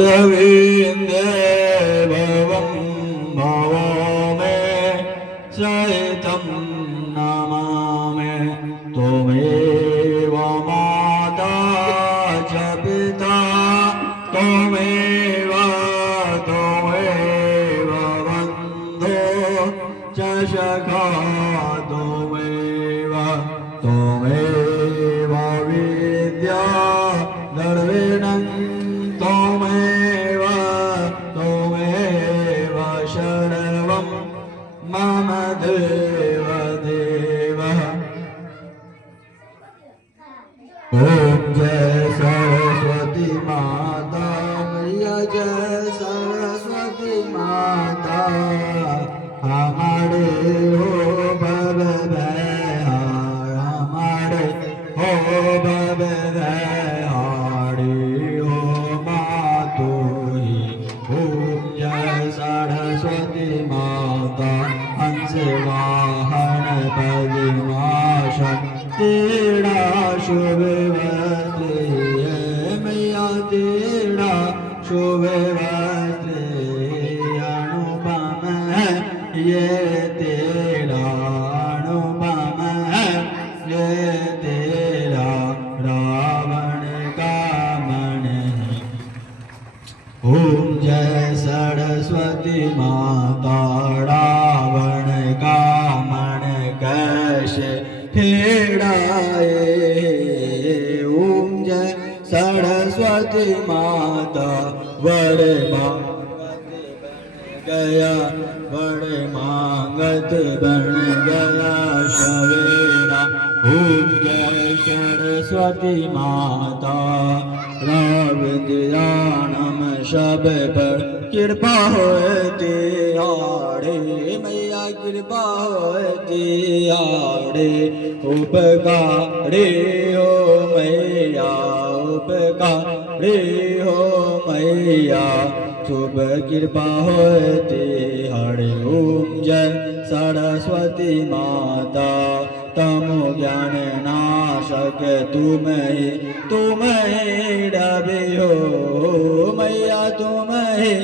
रविंद्र भवं भवो मे सहितं नमामि त्वमेव माता च पिता त्वमेव बन्धो च सखा त्वमेव विद्या द्रविणं त्वमेव सर्वं मम देव ॐ जय सरस्वती माता मैया जय सरस्वती माता हमारे हो भव हमारे हो भव मातु ही ॐ जय सरस्वती माता हंस वाहन पद्मा तेरा शुभ मैया तेरा शुभ अनुपम है ये तेरा अनुपम है ये तेरा रावण का मन है ओम जय सरस्वती माता रावण का मन कैसे खेड़ाए ओम जय सरस्वती माता बड़े मांगत बन गया सवेरा ओम जय सरस्वती माता राव दियानम सब पर कृपा होती आड़े मैया कृपा होती आड़े उपकारे हो मैया उपकारे हो मैया शुभ कृपा होती हरे ओम जय सरस्वती माता तमो ज्ञान नाशक तुम ही रवि हो मैया तुम ही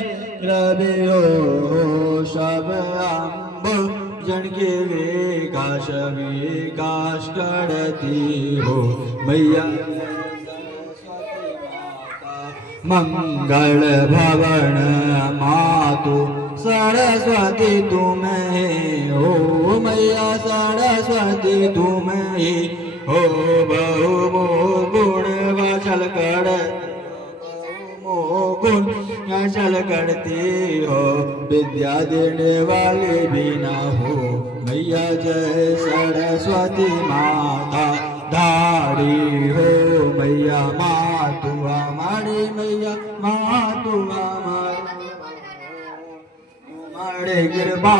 रवि हो सब अम्ब जन के विकास करती हो मैया मंगल भवन मातु सरस्वती तुम्हें हो मैया सरस्वती तुम्हें हो बहु गुण वचल कर गुण वचल करती हो विद्या देने वाली भी ना हो मैया जय सरस्वती माता धारी हो मैया मातु हमारी मैया मातु हमारे कृपा